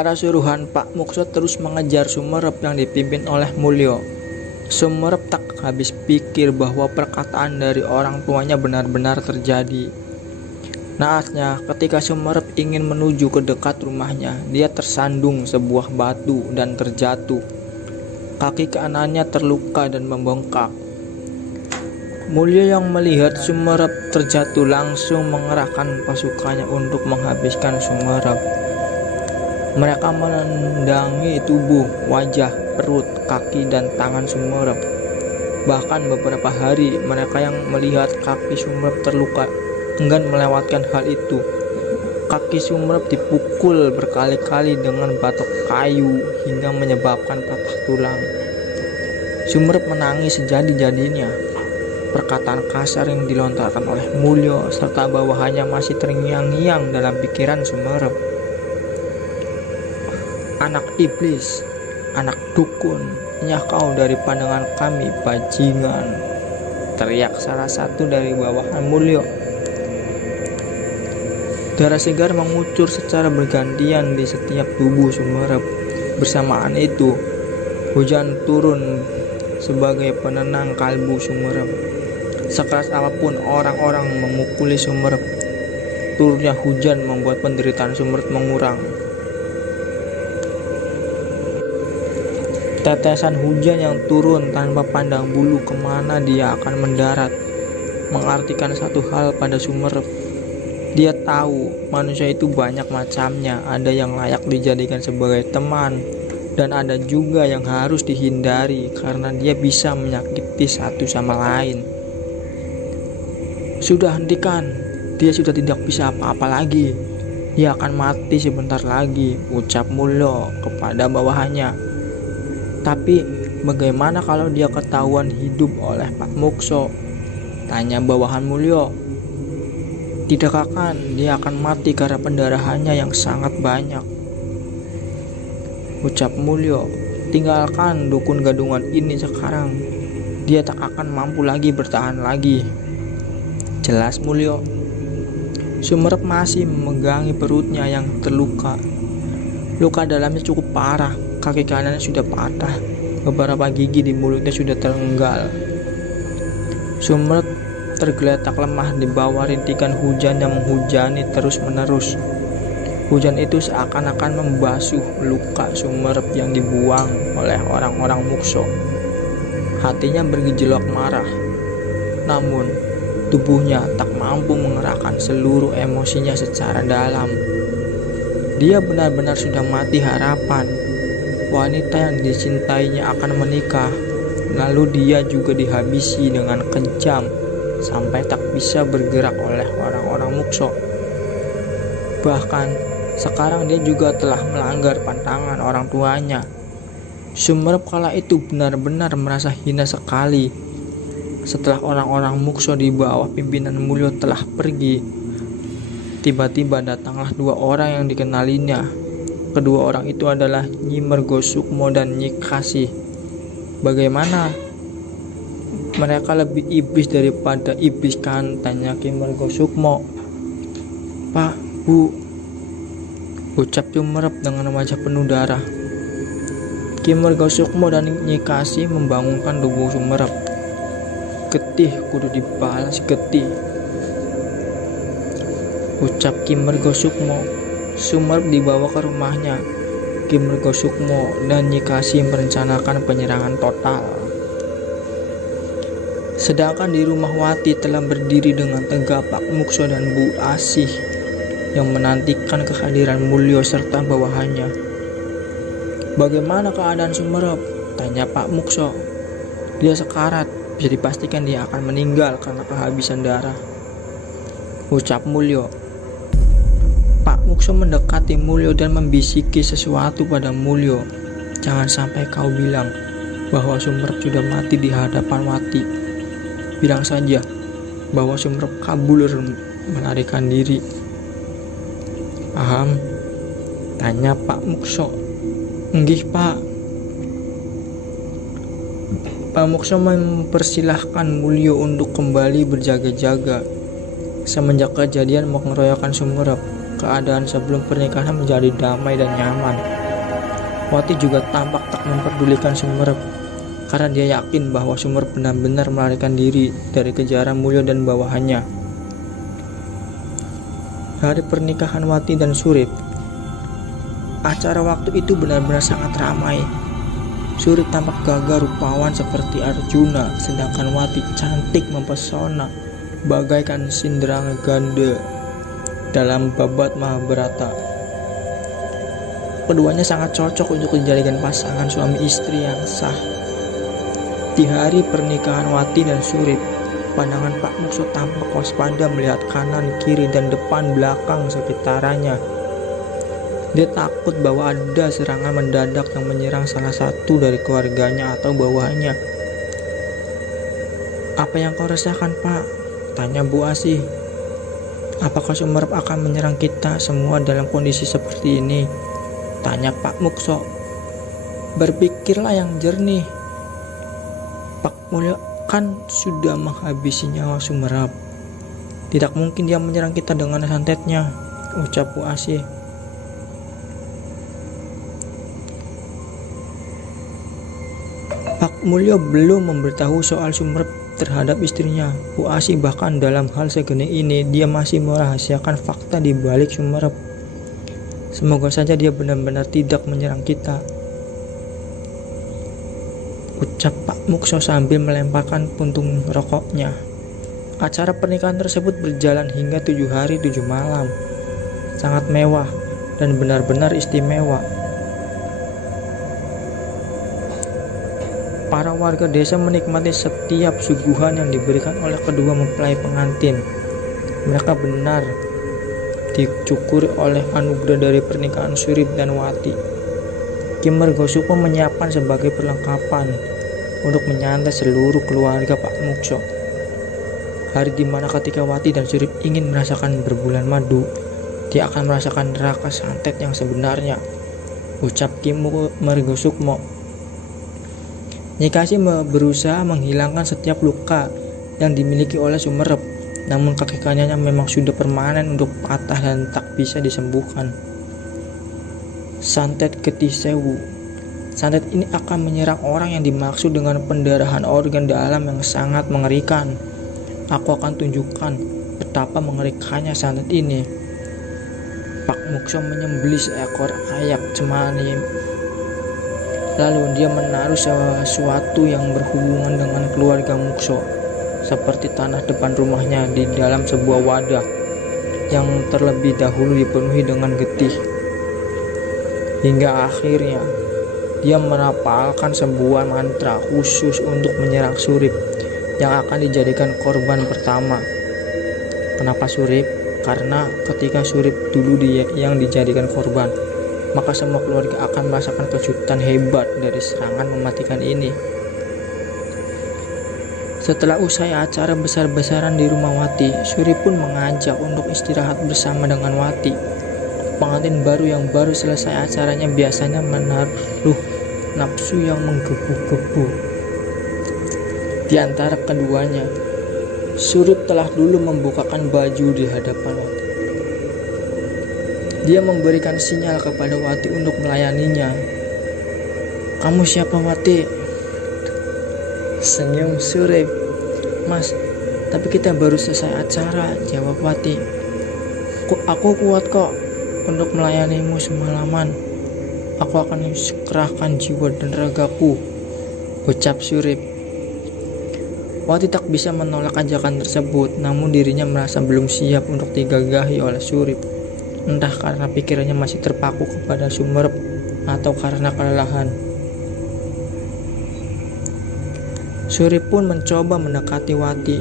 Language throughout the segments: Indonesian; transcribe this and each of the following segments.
Para suruhan Pak Mukso terus mengejar Sumerep yang dipimpin oleh Mulyo. Sumerep tak habis pikir bahwa perkataan dari orang tuanya benar-benar terjadi. Naasnya, ketika Sumerep ingin menuju ke dekat rumahnya, dia tersandung sebuah batu dan terjatuh. Kaki kanannya terluka dan membengkak. Mulyo yang melihat Sumerep terjatuh langsung mengerahkan pasukannya untuk menghabiskan Sumerep. Mereka menendangi tubuh, wajah, perut, kaki, dan tangan Sumerep. Bahkan beberapa hari mereka yang melihat kaki Sumerep terluka enggan melewatkan hal itu. Kaki Sumerep dipukul berkali-kali dengan batok kayu hingga menyebabkan patah tulang. Sumerep menangis sejadi-jadinya. Perkataan kasar yang dilontarkan oleh Mulyo serta bawahannya masih terngiang-ngiang dalam pikiran Sumerep. "Anak iblis, anak dukun, nyah kau dari pandangan kami, bajingan," teriak salah satu dari bawahan Mulyo. Darah segar mengucur secara bergantian di setiap tubuh Sumerep. Bersamaan itu, hujan turun sebagai penenang kalbu Sumerep. Sekeras apapun orang-orang memukuli Sumerep, turunnya hujan membuat penderitaan Sumerep mengurang. Tetesan hujan yang turun tanpa pandang bulu kemana dia akan mendarat mengartikan satu hal pada Sumerep. Dia tahu manusia itu banyak macamnya, ada yang layak dijadikan sebagai teman dan ada juga yang harus dihindari karena dia bisa menyakiti satu sama lain. "Sudah, hentikan, dia sudah tidak bisa apa-apa lagi. Dia akan mati sebentar lagi," ucap Mulyo kepada bawahannya. "Tapi bagaimana kalau dia ketahuan hidup oleh Pak Mukso?" tanya bawahan Mulyo. "Tidak akan, dia akan mati karena pendarahannya yang sangat banyak," ucap Mulyo. "Tinggalkan dukun gadungan ini sekarang. Dia tak akan mampu lagi bertahan lagi," jelas Mulyo. Sumerep masih memegangi perutnya yang terluka. Luka dalamnya cukup parah. Kaki kanannya sudah patah, beberapa gigi di mulutnya sudah terenggal. Sumerep tergeletak lemah di bawah rintikan hujan yang menghujani terus-menerus. Hujan itu seakan-akan membasuh luka Sumerep yang dibuang oleh orang-orang Mukso. Hatinya bergejolak marah, namun tubuhnya tak mampu mengerahkan seluruh emosinya secara dalam. Dia benar-benar sudah mati harapan. Wanita yang dicintainya akan menikah, lalu dia juga dihabisi dengan kejam sampai tak bisa bergerak oleh orang-orang Mukso. Bahkan sekarang dia juga telah melanggar pantangan orang tuanya. Sumerep kala itu benar-benar merasa hina sekali. Setelah orang-orang Mukso di bawah pimpinan Mulyo telah pergi, tiba-tiba datanglah dua orang yang dikenalinya. Kedua orang itu adalah Nyi Mergosukmo dan Nyi Kasih. Bagaimana? Mereka lebih iblis daripada iblis kan? Tanya Ki Mergosukmo. "Pak, Bu," ucap Sumerep dengan wajah penuh darah. Ki Mergosukmo dan Nyi Kasih membangunkan tubuh Sumerep. "Getih kudu dibalas getih," ucap Ki Mergosukmo. Sumerep dibawa ke rumahnya. Ki Mergosukmo dan Nyi Kasih merencanakan penyerangan total. Sedangkan di rumah Wati telah berdiri dengan tegak Pak Mukso dan Bu Asih yang menantikan kehadiran Mulyo serta bawahannya. "Bagaimana keadaan Sumerep?" tanya Pak Mukso. "Dia sekarat, bisa dipastikan dia akan meninggal karena kehabisan darah," ucap Mulyo. Pak Mukso mendekati Mulyo dan membisiki sesuatu pada Mulyo. "Jangan sampai kau bilang bahwa Sumerep sudah mati di hadapan Wati. Bilang saja bahwa Sumerep kabur melarikan diri." "Paham?" tanya Pak Mukso. "Nggih, Pak." Pak Mukso mempersilahkan Mulyo untuk kembali berjaga-jaga. Semenjak kejadian pengeroyokan Sumerep, keadaan sebelum pernikahan menjadi damai dan nyaman. Wati juga tampak tak memperdulikan Sumerep, karena dia yakin bahwa Sumerep benar-benar melarikan diri dari kejaran Mulyo dan bawahannya. Hari pernikahan Wati dan Surip. Acara waktu itu benar-benar sangat ramai. Surip tampak gagah rupawan seperti Arjuna, sedangkan Wati cantik mempesona bagaikan Sindrangga Ganda dalam babat Mahabharata. Keduanya sangat cocok untuk dijadikan pasangan suami istri yang sah. Di hari pernikahan Wati dan Surip, pandangan Pak Mukso tampak waspada melihat kanan, kiri, dan depan belakang sekitarnya. Dia takut bahwa ada serangan mendadak yang menyerang salah satu dari keluarganya atau bawahannya. "Apa yang kau rasakan, Pak?" tanya Bu Asih. "Apakah Sumerep akan menyerang kita semua dalam kondisi seperti ini?" tanya Pak Mukso. "Berpikirlah yang jernih. Pak Mulyo kan sudah menghabisi nyawa Sumerep. Tidak mungkin dia menyerang kita dengan santetnya," ucap Bu Asih. Pak Mulyo belum memberitahu soal Sumerep terhadap istrinya. Bu Asih bahkan dalam hal segini ini dia masih merahasiakan fakta di balik Sumerep. "Semoga saja dia benar-benar tidak menyerang kita," ucap Pak Mukso sambil melemparkan puntung rokoknya. Acara pernikahan tersebut berjalan hingga 7 hari 7 malam. Sangat mewah dan benar-benar istimewa. Para warga desa menikmati setiap suguhan yang diberikan oleh kedua mempelai pengantin. Mereka benar dicukuri oleh anugerah dari pernikahan Surip dan Wati. Ki Mergosukmo menyiapkan sebagai perlengkapan untuk menyantai seluruh keluarga Pak Mukso. Hari dimana ketika Wati dan Surip ingin merasakan berbulan madu, dia akan merasakan neraka santet yang sebenarnya, ucap Ki Mergosukmo. Nyikasi berusaha menghilangkan setiap luka yang dimiliki oleh Sumerep, namun kaki kanannya memang sudah permanen untuk patah dan tak bisa disembuhkan. Santet Getih Sewu. Santet ini akan menyerang orang yang dimaksud dengan pendarahan organ dalam yang sangat mengerikan. Aku akan tunjukkan betapa mengerikannya santet ini. Pak Mukso menyembelih seekor ayak cemani. Lalu dia menaruh sesuatu yang berhubungan dengan keluarga Mukso, seperti tanah depan rumahnya, di dalam sebuah wadah yang terlebih dahulu dipenuhi dengan getih. Hingga akhirnya dia merapalkan sebuah mantra khusus untuk menyerang Surip yang akan dijadikan korban pertama. Kenapa Surip? Karena ketika Surip dulu dia yang dijadikan korban, maka semua keluarga akan merasakan kejutan hebat dari serangan mematikan ini. Setelah usai acara besar-besaran di rumah Wati, Surip pun mengajak untuk istirahat bersama dengan Wati. Pengantin baru yang baru selesai acaranya biasanya menaruh nafsu yang menggebu-gebu di antara keduanya. Surip telah dulu membukakan baju di hadapan Wati. Dia memberikan sinyal kepada Wati untuk melayaninya. "Kamu siapa, Wati?" Senyum Surip. "Mas, tapi kita baru selesai acara," jawab Wati. Aku kuat kok untuk melayanimu semalaman. Aku akan kerahkan jiwa dan ragaku," ucap Surip. Wati tak bisa menolak ajakan tersebut, namun dirinya merasa belum siap untuk digagahi oleh Surip. Entah karena pikirannya masih terpaku kepada Sumerep atau karena kelelahan. Surip pun mencoba mendekati Wati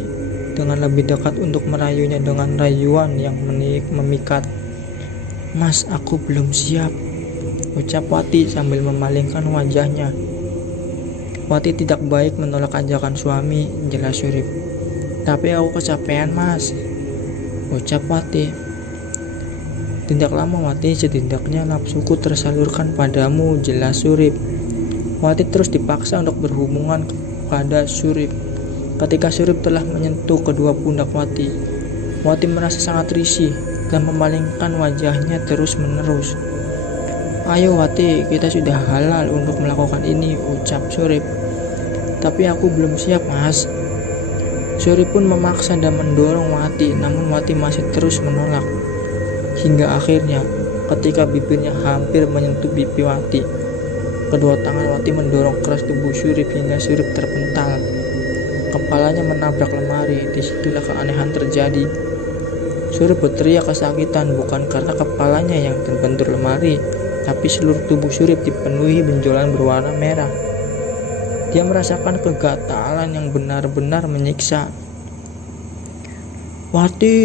dengan lebih dekat untuk merayunya dengan rayuan yang memikat. "Mas, aku belum siap," ucap Wati sambil memalingkan wajahnya. Wati tidak baik menolak ajakan suami, jelas Surip. "Tapi aku kecapean, Mas," ucap Wati. "Tidak lama Wati, setidaknya nafsuku tersalurkan padamu," jelas Surip. Wati terus dipaksa untuk berhubungan kepada Surip. Ketika Surip telah menyentuh kedua pundak Wati, Wati merasa sangat risih. dan memalingkan wajahnya terus-menerus. "Ayo Wati, kita sudah halal untuk melakukan ini," ucap Surip. "Tapi aku belum siap, Mas." Surip pun memaksa dan mendorong Wati, namun Wati masih terus menolak. Hingga akhirnya, ketika bibirnya hampir menyentuh pipi Wati, kedua tangan Wati mendorong keras tubuh Surip hingga Surip terpental. Kepalanya menabrak lemari. Disitulah keanehan terjadi. Surip berteriak kesakitan, bukan karena kepalanya yang terbentur lemari, tapi seluruh tubuh Surip dipenuhi benjolan berwarna merah. Dia merasakan kegatalan yang benar-benar menyiksa. "Wati!"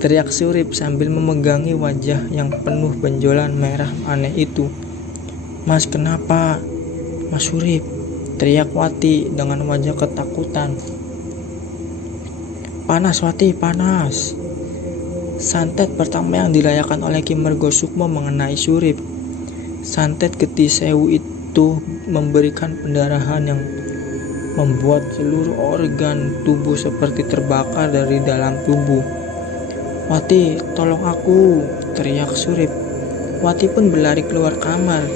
teriak Surip sambil memegangi wajah yang penuh benjolan merah aneh itu. "Mas, kenapa?" "Mas Surip!" teriak Wati dengan wajah ketakutan. "Panas Wati, panas!" Santet pertama yang dilayakkan oleh Ki Mergosukmo mengenai Surip. Santet Geti Sewu itu memberikan pendarahan yang membuat seluruh organ tubuh seperti terbakar dari dalam tubuh. "Wati, tolong aku!" teriak Surip. Wati pun berlari keluar kamar.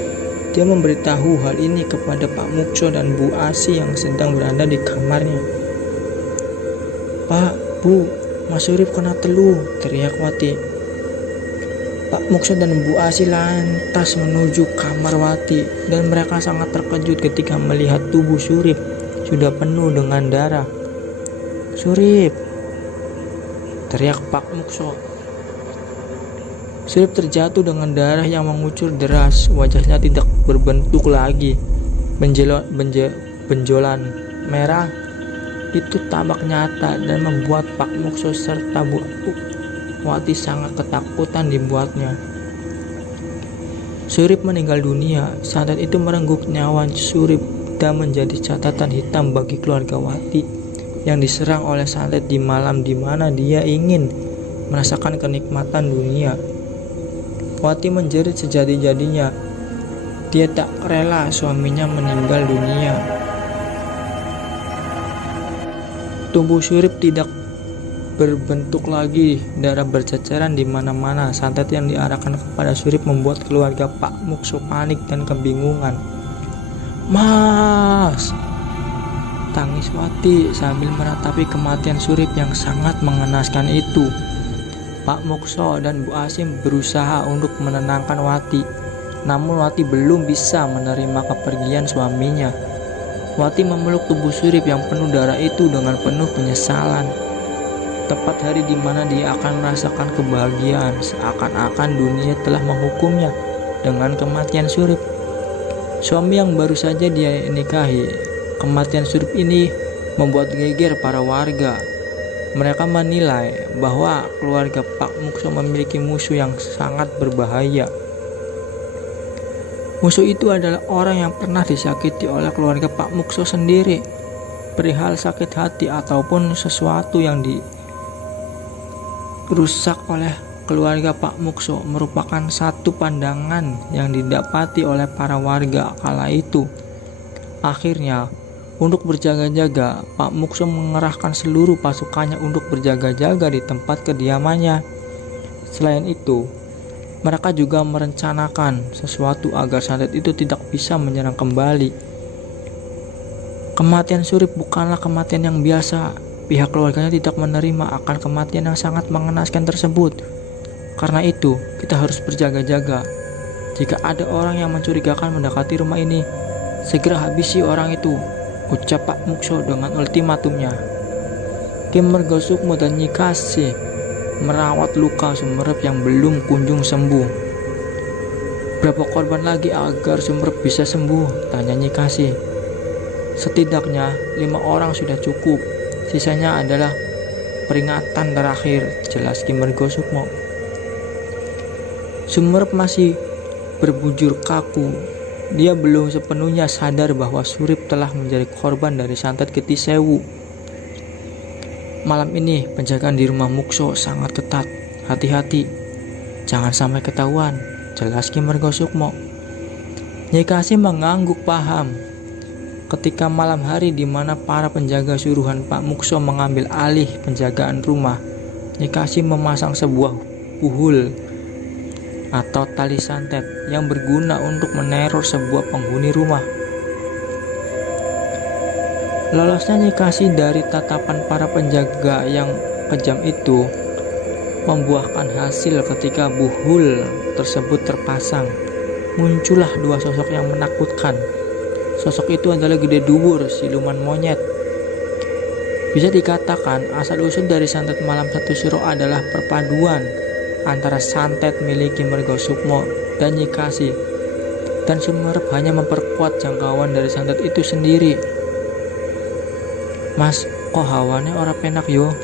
Dia memberitahu hal ini kepada Pak Mukso dan Bu Asi yang sedang berada di kamarnya. "Pak, Bu, Mas Surip kena telu," teriak Wati. Pak Mukso dan Bu Asi lantas menuju kamar Wati, dan mereka sangat terkejut ketika melihat tubuh Surip sudah penuh dengan darah. "Surip!" teriak Pak Mukso. Surip terjatuh dengan darah yang mengucur deras. Wajahnya tidak berbentuk lagi. Benjolan merah itu tampak nyata dan membuat Pak Mukso serta Bu Wati sangat ketakutan dibuatnya. Surip meninggal dunia. Santet itu merenggut nyawa Surip dan menjadi catatan hitam bagi keluarga Wati yang diserang oleh santet di malam di mana dia ingin merasakan kenikmatan dunia. Wati menjerit sejadi-jadinya. Dia tak rela suaminya meninggal dunia. Tubuh Surip tidak berbentuk lagi, darah berceceran di mana-mana. Santet yang diarahkan kepada Surip membuat keluarga Pak Mukso panik dan kebingungan. "Mas!" tangis Wati sambil meratapi kematian Surip yang sangat mengenaskan itu. Pak Mukso dan Bu Asim berusaha untuk menenangkan Wati, namun Wati belum bisa menerima kepergian suaminya. Wati memeluk tubuh Surip yang penuh darah itu dengan penuh penyesalan. Tepat hari di mana dia akan merasakan kebahagiaan, seakan-akan dunia telah menghukumnya dengan kematian Surip. Suami yang baru saja dia nikahi. Kematian Surip ini membuat geger para warga. Mereka menilai bahwa keluarga Pak Mukso memiliki musuh yang sangat berbahaya. Musuh itu adalah orang yang pernah disakiti oleh keluarga Pak Mukso sendiri. Perihal sakit hati ataupun sesuatu yang dirusak oleh keluarga Pak Mukso merupakan satu pandangan yang didapati oleh para warga kala itu. Akhirnya, untuk berjaga-jaga, Pak Mukso mengerahkan seluruh pasukannya untuk berjaga-jaga di tempat kediamannya. Selain itu, mereka juga merencanakan sesuatu agar santet itu tidak bisa menyerang kembali. Kematian Surip bukanlah kematian yang biasa. Pihak keluarganya tidak menerima akan kematian yang sangat mengenaskan tersebut. Karena itu, kita harus berjaga-jaga. Jika ada orang yang mencurigakan mendekati rumah ini, segera habisi orang itu, ucap Pak Mukso dengan ultimatumnya. Ki Mergosukmo dan Nyi Kasih merawat luka Sumerep yang belum kunjung sembuh. "Berapa korban lagi agar Sumerep bisa sembuh?" tanya Nyi Kasih. "Setidaknya 5 orang sudah cukup. Sisanya adalah peringatan terakhir," jelas Ki Mergosukmo. Sumerep masih berbujur kaku. Dia belum sepenuhnya sadar bahwa Surip telah menjadi korban dari santet Geti Sewu. "Malam ini penjagaan di rumah Mukso sangat ketat. Hati-hati, jangan sampai ketahuan," jelas Ki Mergosukmo. Nyai Kasih mengangguk paham. Ketika malam hari di mana para penjaga suruhan Pak Mukso mengambil alih penjagaan rumah, Nyikasi memasang sebuah puhul atau tali santet yang berguna untuk meneror sebuah penghuni rumah. Lolosnya Nyikasi dari tatapan para penjaga yang kejam itu membuahkan hasil. Ketika buhul tersebut terpasang, muncullah dua sosok yang menakutkan. Sosok itu adalah Gede Duwur, siluman monyet. Bisa dikatakan asal-usul dari santet malam satu suro adalah perpaduan antara santet milik Ki Mergosukmo dan Nyikasi, dan Sumerep hanya memperkuat jangkauan dari santet itu sendiri. "Mas, kok hawane ora penak yo?"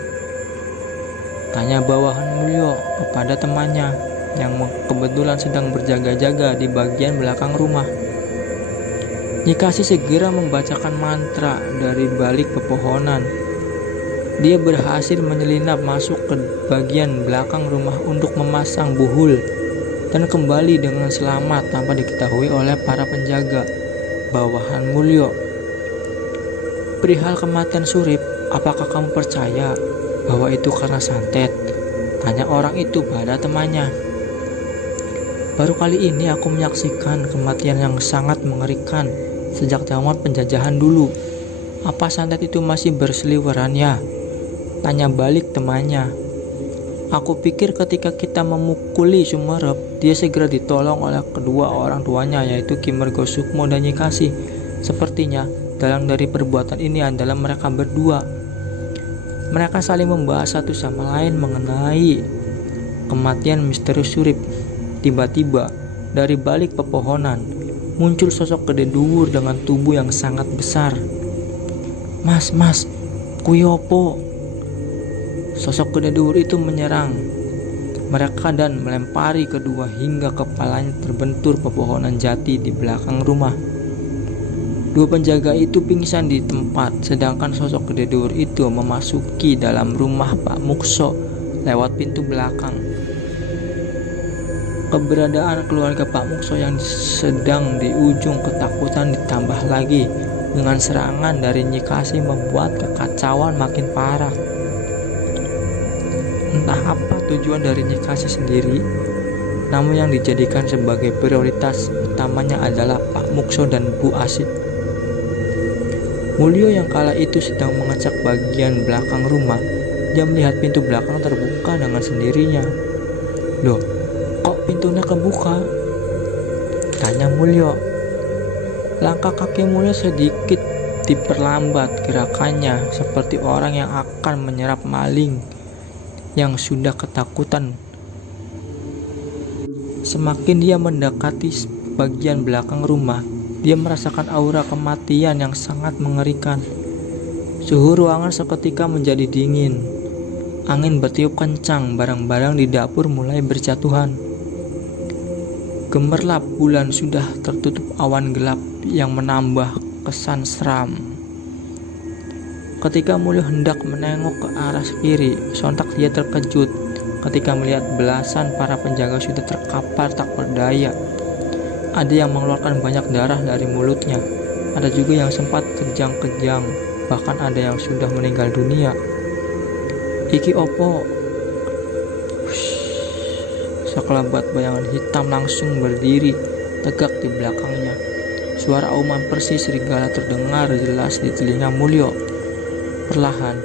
tanya bawahan Mulyo kepada temannya yang kebetulan sedang berjaga-jaga di bagian belakang rumah. Nyikasi segera membacakan mantra dari balik pepohonan. Dia berhasil menyelinap masuk ke bagian belakang rumah untuk memasang buhul dan kembali dengan selamat tanpa diketahui oleh para penjaga bawahan Mulyo. "Perihal kematian Surip, apakah kamu percaya bahwa itu karena santet?" tanya orang itu pada temannya. "Baru kali ini aku menyaksikan kematian yang sangat mengerikan sejak zaman penjajahan dulu. Apa santet itu masih berseliweran ya?" tanya balik temannya. "Aku pikir ketika kita memukuli Sumerep, dia segera ditolong oleh kedua orang tuanya, yaitu Ki Mergosukmo dan Nyikasi. Sepertinya dalang dari perbuatan ini adalah mereka berdua. Mereka saling membahas satu sama lain mengenai kematian misterius Surip. Tiba-tiba dari balik pepohonan muncul sosok Gede Duwur dengan tubuh yang sangat besar. Mas, kuyopo?" Sosok Gede Duwur itu menyerang mereka dan melempari kedua hingga kepalanya terbentur pepohonan jati di belakang rumah. Dua penjaga itu pingsan di tempat, sedangkan sosok Gede Duwur itu memasuki dalam rumah Pak Mukso lewat pintu belakang. Keberadaan keluarga Pak Mukso yang sedang di ujung ketakutan ditambah lagi dengan serangan dari Nyikasi membuat kekacauan makin parah. Entah apa tujuan dari Nyikasi sendiri, namun yang dijadikan sebagai prioritas utamanya adalah Pak Mukso dan Bu Asit. Mulyo yang kala itu sedang mengecek bagian belakang rumah, dia melihat pintu belakang terbuka dengan sendirinya. "Loh, kok pintunya kebuka?" tanya Mulyo. Langkah kaki Mulyo sedikit diperlambat gerakannya, seperti orang yang akan menyerap maling yang sudah ketakutan. Semakin dia mendekati bagian belakang rumah, dia merasakan aura kematian yang sangat mengerikan. Suhu ruangan seketika menjadi dingin. Angin bertiup kencang, barang-barang di dapur mulai berjatuhan. Gemerlap bulan sudah tertutup awan gelap yang menambah kesan seram. Ketika Mulyo hendak menengok ke arah kiri, sontak dia terkejut ketika melihat belasan para penjaga sudah terkapar tak berdaya. Ada yang mengeluarkan banyak darah dari mulutnya, ada juga yang sempat kejang-kejang, bahkan ada yang sudah meninggal dunia. "Iki opo?" Sekelebat bayangan hitam langsung berdiri tegak di belakangnya. Suara auman persis serigala terdengar jelas di telinga Mulyo. Perlahan,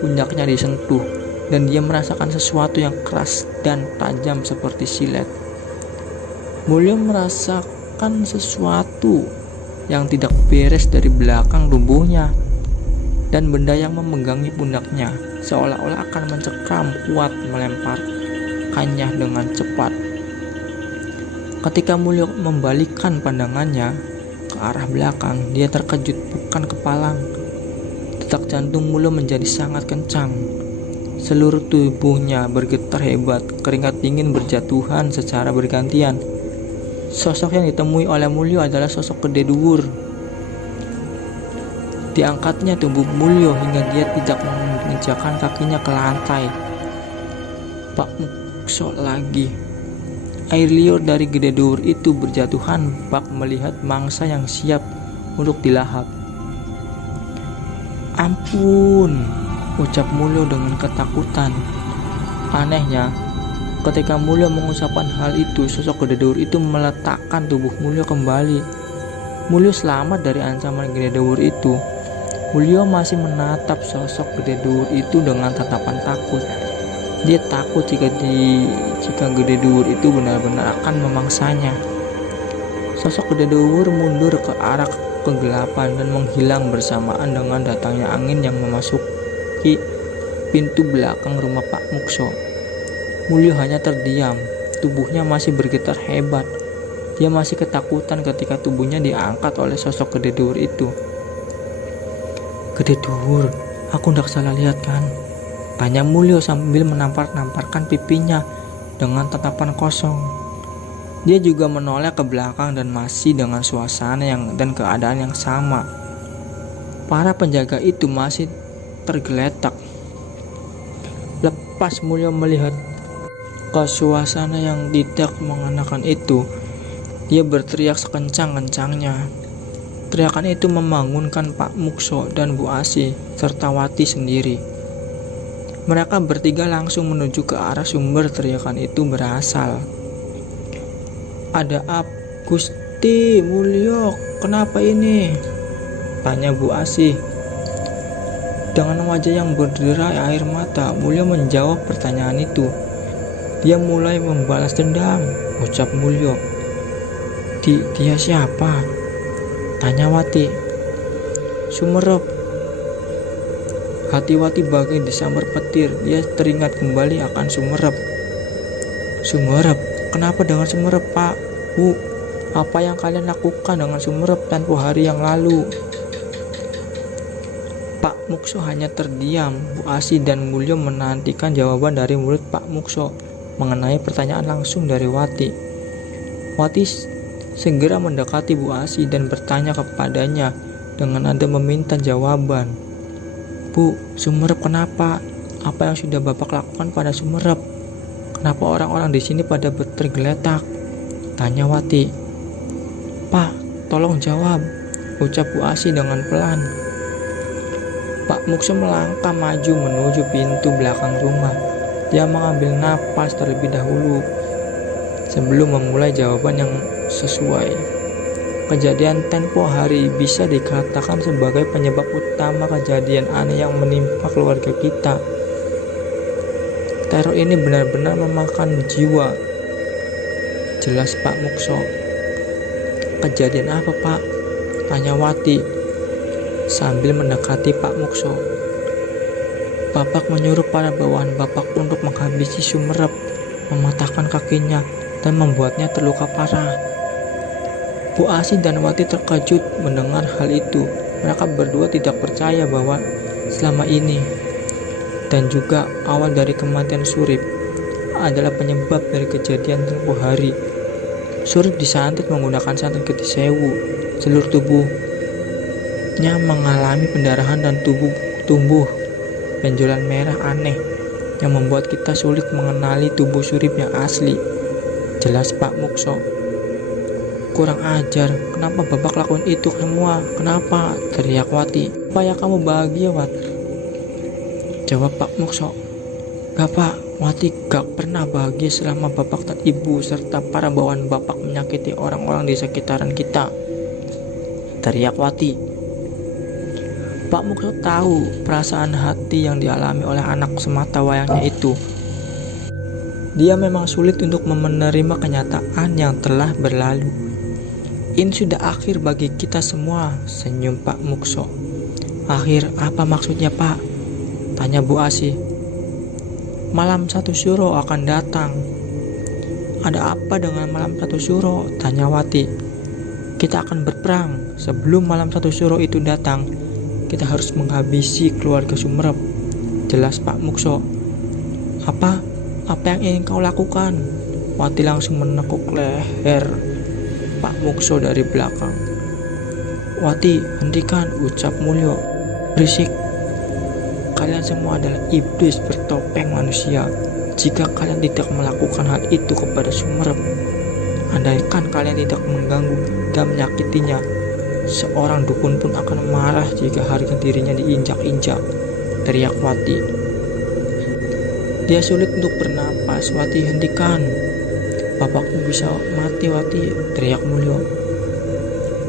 pundaknya disentuh dan dia merasakan sesuatu yang keras dan tajam seperti silet. Mulyo merasakan sesuatu yang tidak beres dari belakang tubuhnya, dan benda yang memegangi pundaknya seolah-olah akan mencekam kuat melemparkannya dengan cepat. Ketika Mulyo membalikkan pandangannya ke arah belakang, dia terkejut bukan kepalang. Detak jantung Mulyo menjadi sangat kencang. Seluruh tubuhnya bergetar hebat, keringat dingin berjatuhan secara bergantian. Sosok yang ditemui oleh Mulyo adalah sosok Gede Duwur. Diangkatnya tubuh Mulyo hingga dia tidak menginjakkan kakinya ke lantai. Pak Mukso lagi. Air liur dari Gede Duwur itu berjatuhan bak melihat mangsa yang siap untuk dilahap. "Ampun," ucap Mulyo dengan ketakutan. Anehnya, ketika Mulyo mengucapkan hal itu, sosok Gedadewur itu meletakkan tubuh Mulyo kembali. Mulyo selamat dari ancaman Gedadewur itu. Mulyo masih menatap sosok Gedadewur itu dengan tatapan takut. Dia takut jika Gedadewur itu benar-benar akan memangsanya. Sosok Gedadewur mundur ke arah kegelapan dan menghilang bersamaan dengan datangnya angin yang memasuki pintu belakang rumah Pak Mukso. Mulyo hanya terdiam, tubuhnya masih bergetar hebat. Dia masih ketakutan ketika tubuhnya diangkat oleh sosok Gedadewur itu. "Gedadewur, aku ndak salah lihat kan?" tanya Mulyo sambil menampar-namparkan pipinya dengan tatapan kosong. Dia juga menoleh ke belakang dan masih dengan suasana dan keadaan yang sama. Para penjaga itu masih tergeletak. Lepas Mulyo melihat ke suasana yang tidak mengenakan itu, dia berteriak sekencang-kencangnya. Teriakan itu membangunkan Pak Mukso dan Bu Asih serta Wati sendiri. Mereka bertiga langsung menuju ke arah sumber teriakan itu berasal. "Ada apa, Gusti Mulyo? Kenapa ini?" tanya Bu Asih. Dengan wajah yang berderai air mata, Mulyo menjawab pertanyaan itu. "Dia mulai membalas dendam," ucap Mulyo. Dia siapa?" tanya Wati. "Sumerep." Hati Wati bagai disambar petir. Dia teringat kembali akan Sumerep. "Sumerep? Kenapa dengan Sumerep, Pak? Bu, apa yang kalian lakukan dengan Sumerep tempo hari yang lalu?" Pak Mukso hanya terdiam. Bu Asih dan Mulyo menantikan jawaban dari mulut Pak Mukso mengenai pertanyaan langsung dari Wati. Wati segera mendekati Bu Asih dan bertanya kepadanya dengan nada meminta jawaban. "Bu, Sumerep kenapa? Apa yang sudah Bapak lakukan pada Sumerep? Kenapa orang-orang di sini pada tergeletak?" tanya Wati. "Pak, tolong jawab," ucap Bu Asih dengan pelan. Pak Mukso melangkah maju menuju pintu belakang rumah. Dia mengambil napas terlebih dahulu sebelum memulai jawaban yang sesuai. Kejadian tempo hari bisa dikatakan sebagai penyebab utama kejadian aneh yang menimpa keluarga kita. Teror ini benar-benar memakan jiwa, jelas Pak Mukso. "Kejadian apa, Pak?" tanya Wati sambil mendekati Pak Mukso. "Bapak menyuruh para bawahan Bapak untuk menghabisi Sumerep, mematahkan kakinya, dan membuatnya terluka parah." Bu Asih dan Wati terkejut mendengar hal itu. Mereka berdua tidak percaya bahwa selama ini dan juga awal dari kematian Surip adalah penyebab dari kejadian tempo hari. Surip disantet menggunakan santet Gede Sewu. Seluruh tubuhnya mengalami pendarahan dan tumbuh benjolan merah aneh yang membuat kita sulit mengenali tubuh Surip yang asli, jelas Pak Mukso. "Kurang ajar, kenapa Bapak lakukan itu semua? Kenapa?" teriak Wati. "Supaya kamu bahagia, Wat," jawab Pak Mukso. "Bapak, Wati gak pernah bahagia selama Bapak dan Ibu serta para bawahan Bapak menyakiti orang-orang di sekitaran kita," teriak Wati. Pak Mukso tahu perasaan hati yang dialami oleh anak semata wayangnya itu. Dia memang sulit untuk menerima kenyataan yang telah berlalu. "Ini sudah akhir bagi kita semua," senyum Pak Mukso. "Akhir apa maksudnya, Pak?" tanya Bu Asih. "Malam satu suro akan datang." "Ada apa dengan malam satu suro?" tanya Wati. "Kita akan berperang. Sebelum malam satu suro itu datang, kita harus menghabisi keluarga Sumerep," jelas Pak Mukso. Apa yang ingin kau lakukan?" Wati langsung menekuk leher Pak Mukso dari belakang. "Wati, hentikan," ucap Mulyo. "Berisik. Kalian semua adalah iblis bertopeng manusia. Jika kalian tidak melakukan hal itu kepada Sumerep, andaikan kalian tidak mengganggu dan menyakitinya, seorang dukun pun akan marah jika harga dirinya diinjak-injak," teriak Wati. Dia sulit untuk bernapas. Wati, hentikan. Bapakku bisa mati, Wati, teriak Mulyo.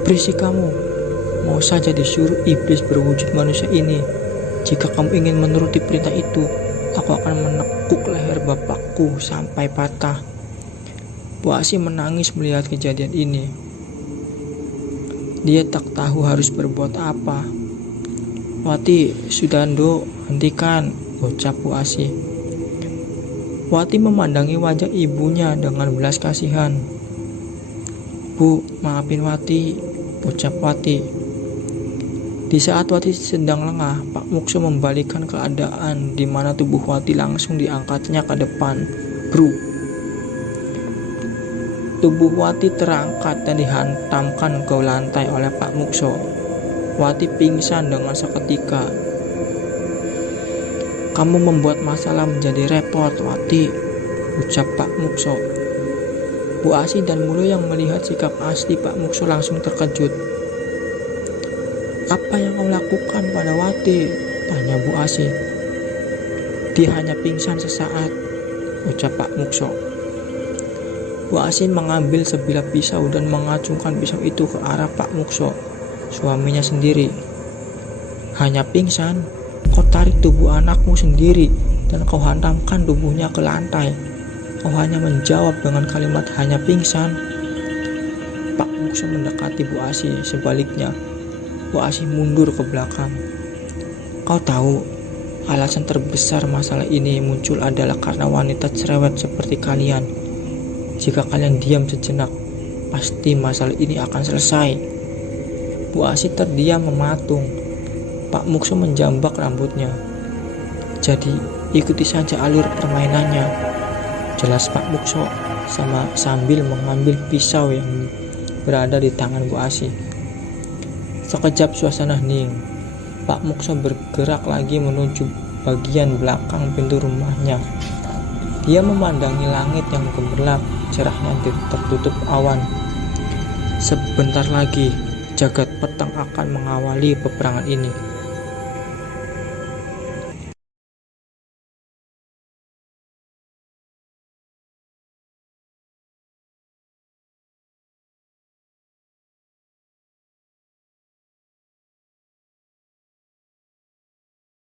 Berisik kamu. Mau saja disuruh iblis berwujud manusia ini. Jika kamu ingin menuruti perintah itu, aku akan menekuk leher bapakku sampai patah. Bu Asih menangis melihat kejadian ini. Dia tak tahu harus berbuat apa. Wati, sudah Nduk, hentikan, ucap Bu Asih. Wati memandangi wajah ibunya dengan belas kasihan. Bu, maafin Wati, ucap Wati. Di saat Wati sedang lengah, Pak Mukso membalikkan keadaan di mana tubuh Wati langsung diangkatnya ke depan. Bru. Tubuh Wati terangkat dan dihantamkan ke lantai oleh Pak Mukso. Wati pingsan dengan seketika. Kamu membuat masalah menjadi repot, Wati, ucap Pak Mukso. Bu Asih dan Mulyo yang melihat sikap asli Pak Mukso langsung terkejut. Apa yang kau lakukan pada Wati? Tanya Bu Asih. Dia hanya pingsan sesaat, ucap Pak Mukso. Bu Asih mengambil sebilah pisau dan mengacungkan pisau itu ke arah Pak Mukso, suaminya sendiri. Hanya pingsan? Kau tarik tubuh anakmu sendiri dan kau hantamkan tubuhnya ke lantai. Kau hanya menjawab dengan kalimat hanya pingsan. Pak Mukso mendekati Bu Asih, sebaliknya Bu Asih mundur ke belakang. Kau tahu, alasan terbesar masalah ini muncul adalah karena wanita cerewet seperti kalian. Jika kalian diam sejenak, pasti masalah ini akan selesai. Bu Asih terdiam mematung. Pak Mukso menjambak rambutnya. Jadi, ikuti saja alur permainannya, jelas Pak Mukso sambil mengambil pisau yang berada di tangan Bu Asih. Sekejap suasana hening. Pak Mukso bergerak lagi menuju bagian belakang pintu rumahnya. Dia memandangi langit yang gemerlap, cerahnya tertutup awan. Sebentar lagi, jagat petang akan mengawali peperangan ini.